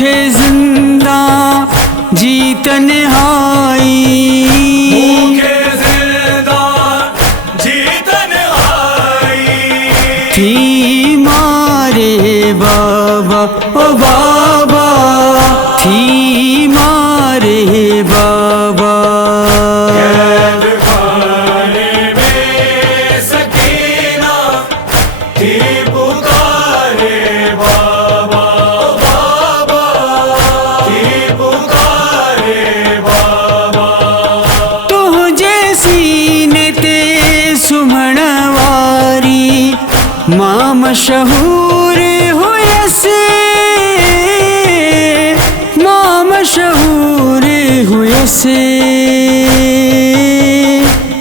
भूखे जिंदा जी तन्हाई, भूखे जिंदा जी तन्हाई। थी मारे बाबा ओ बाबा, थी मारे बाबा। कैद खाने में सकीना थी पुकारे बाबा, बाबा थी पुकारे बाबा। तुझे सीने ते सुमणवारी मां मशहूर हुयसे, मां मशहूर हुयसे।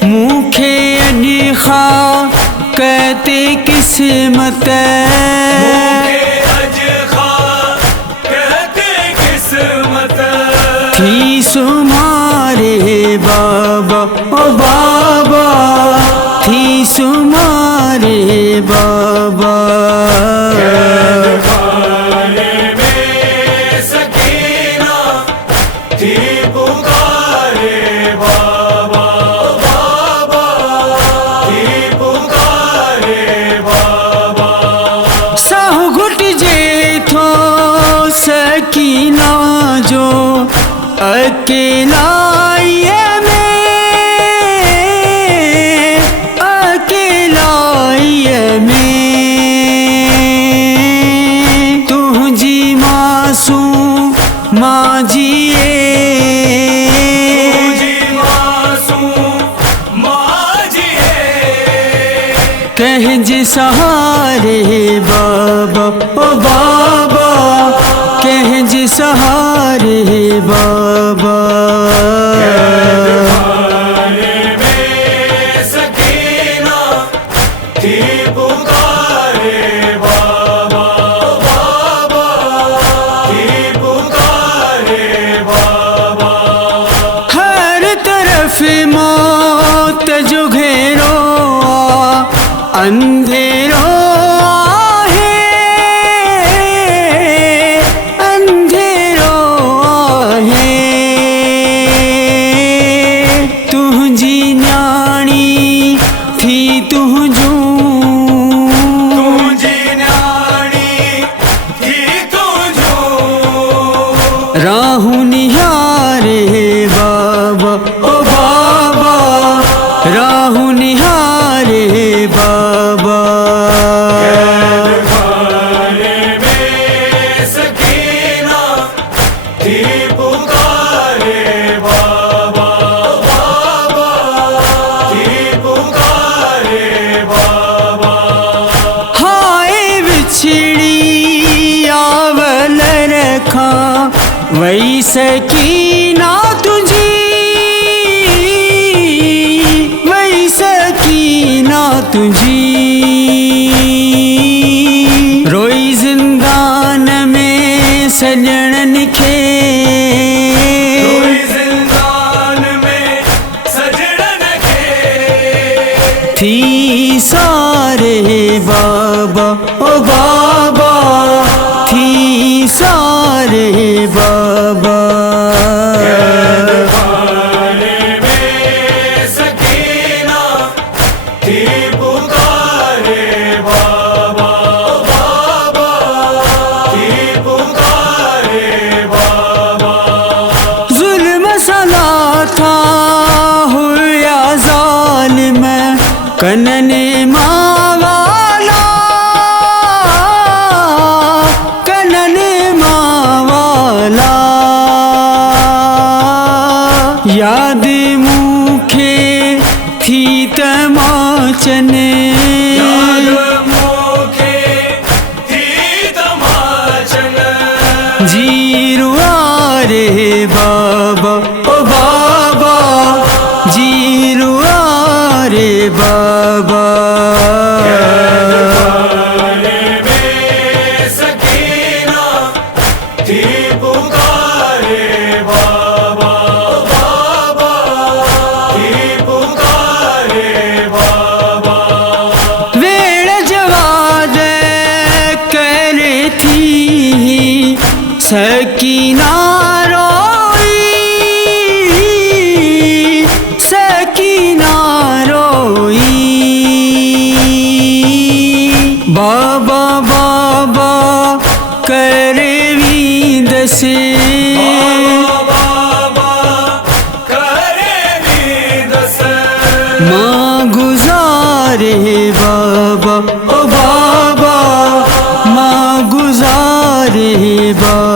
मुखे अनखा कहते किस्मत, मुखे अजखा कहते किस्मत। थी सुमारे बाबा ओ बाबा, थी सुमारे बाबा। कैद खाने में सकीना थी पुकारे बाबा, बाबा थी पुकारे बाबा। साहु घुट जे थो सकीना जो अकेला ये में, अकेला ये में। तुझी मासूम मां जिए, तुझी मासूम मां जिए। कह जे सहारे बाबा ओ बाबा, कह जे सहारे बाबा। खाने में सकीना थी पुकारे बाबा, बाबा थी पुकारे बाबा। हर तरफ मौत जो घेरो अंधेरो है, अंधेरो है। तुझी न्याणी थी तुझू, तुझी न्याणी थी तुझू। राहु निहारे बाबा ओ बाबा, राहु निहारे बाबा। खाने में सकीना थी पुकारे बाबा, बाबा थी पुकारे बाबा। हाय बिछड़ी आवल रखा वही सकीना तुझी, वही सकीना तुझी। रोई जिंदान में सजणन खे, कोई जिंदान में सजड़न के। थी सारे बाबा ओ बाबा, थी सारे बाबा। खाने में सकीना थी पुकारे बाबा, बाबा थी पुकारे सकीना रोई, सकीना रोई। बाबा बाबा करवी दसे, बाबा करे भी दस। माँ गुजारे बाबा, ओ बाबा माँ गुजारे बाबा।